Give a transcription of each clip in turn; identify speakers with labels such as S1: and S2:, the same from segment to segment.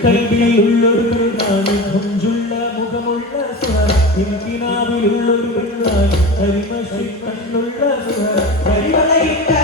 S1: കൽവിയിലുള്ളൊരു പെണ്ണാണ് കൊഞ്ചുള്ള മുഖമുള്ള സുഹറ കിനാവിലുള്ളൊരു പെണ്ണാണ് കരിമഷി കണ്ണുള്ള സുഹറ കരിമലയിട്ട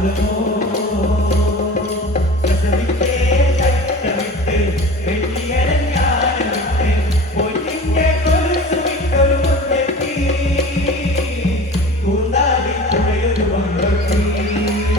S1: the Lord.